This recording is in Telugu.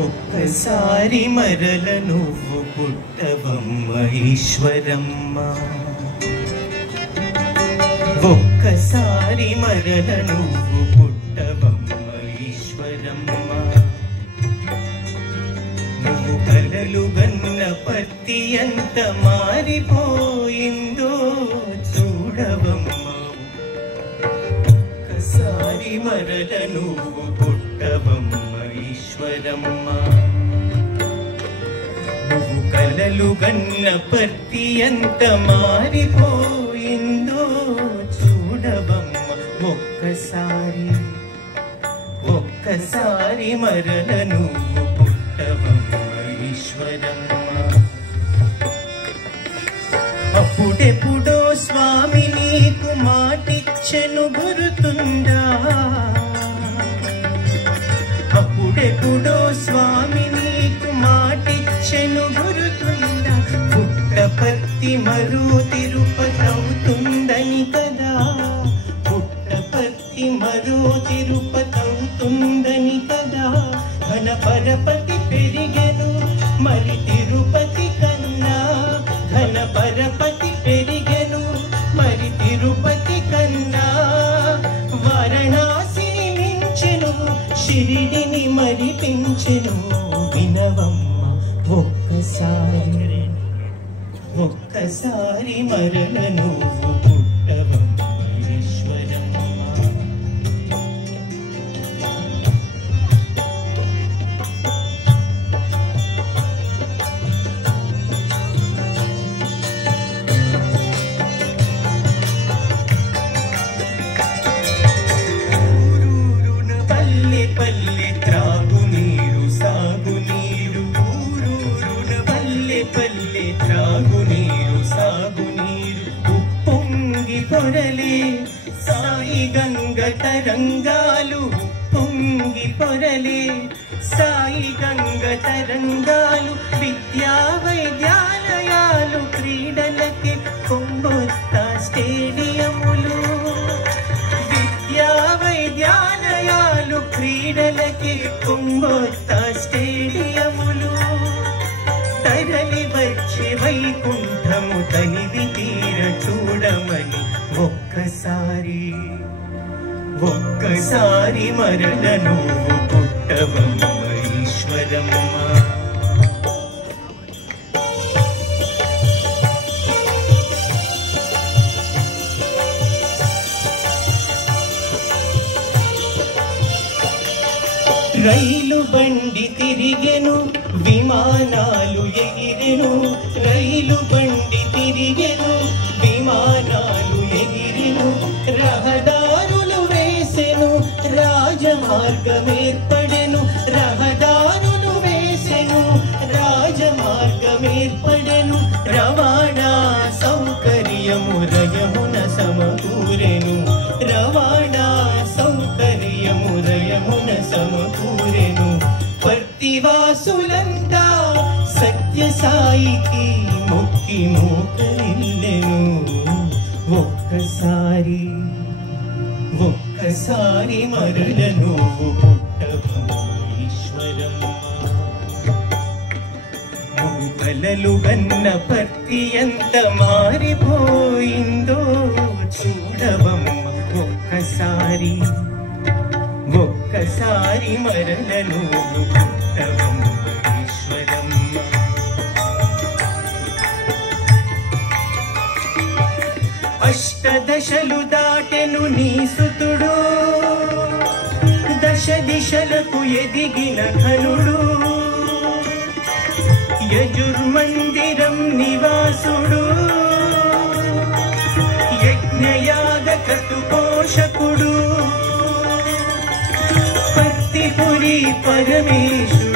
ఒక్కసారి మరల నువ్వు పుట్టవమ్మ ఈశ్వరమ్మ, ఒక్కసారి మరల నువ్వు పుట్టవమ్మ ఈశ్వరమ్మ. నువ్వు కలలు గన్న పత్తి ఎంత మారిపోయిందో చూడవమ్మ, ఒక్కసారి మరల నువ్వు పుట్టవమ్మ ఈశ్వరమ్మ. నువ్వు కలలు గన్న పత్తి ఎంత మారిపోయిందో చూడవమ్మ, ఒక్కసారి ఒక్కసారి మరల నువ్వు పుట్టవమ్మ ఈశ్వరమ్మ. అప్పుడెప్పుడో స్వామి నీకు మాటిచ్చెను గురుతుందా, అప్పుడెప్పుడో స్వామి నీకు మాటిచ్చెను గురుతుందా. పుట్టపర్తి మరో తిరుపతవుతుందని కదా, పుట్టపర్తి మరో తిరుపతవుతుందని కదా. ఘన పరపతి పెరిగెను మరి తిరుపతి కన్నా, ఘన పరపతి పెరిగెను మరి తిరుపతి కన్నా. వారణాసిని మించెను షిరిడిని మరిపించెను వినవమ్మ, ఒక్కసారి ఒక్కసారి మరల నువ్వు పుట్టవమ్మ ఈశ్వరమ్మ. పల్లె పల్లె త్రాగునీరు సాగునీరు, ఊరూరున పల్లె పల్లె త్రాగునీరు సాగునీరు. ఉప్పొంగి పొరలే సాయి గంగ తరంగాలు, ఉప్పొంగి పొరలే సాయి గంగ తరంగాలు. విద్యా వైద్యాలయాలు క్రీడలకి కొంబొత్త స్టేడియములు, విద్యా వైద్యాలయాలు క్రీడలకి కొంబొత్త స్టేడియములు. తరలి వచ్చే వైకుంఠము తనివి తీర చూడమని ఒక్కసారి ఒక్కసారి మరల నువ్వు పుట్టవమ్మ ఈశ్వరమ్మ. రైలు బండి తిరిగెను విమానాలు ఎగిరెను, రైలు బండి తిరిగెను విమానాలు ఎగిరెను. రహదారులు వేసెను రాజమార్గం ఏర్పడెను, రహదారులు వేసెను రాజమార్గం ఏర్పడెను. రవాణా సౌకర్యము రయమున సమకూరెను, రవాణా సౌకర్యము రయమున సమకూరెను. పర్తివాసులంతా సత్యసాయికి మొక్కి మోకరిల్లెను. ఒక్కసారి ఒక్కసారి మరల నువ్వు పుట్టవమ్మ ఈశ్వరమ్మ. నువ్వు కలలు గన్న పర్తి ఎంత మారిపోయిందో చూడవమ్మ, ఒక్కసారి ఒక్కసారి మరల నువ్వు పుట్టవమ్మ ఈశ్వరమ్మ. అష్టదశలు దాటెను నీ సుతుడు, దశ దిశలకు ఎదిగిన ఘనుడు. యజుర్మందిరం నివాసుడు, యజ్ఞయాగ క్రతు పోషకుడు. పర్తిపురి పరమేశుడు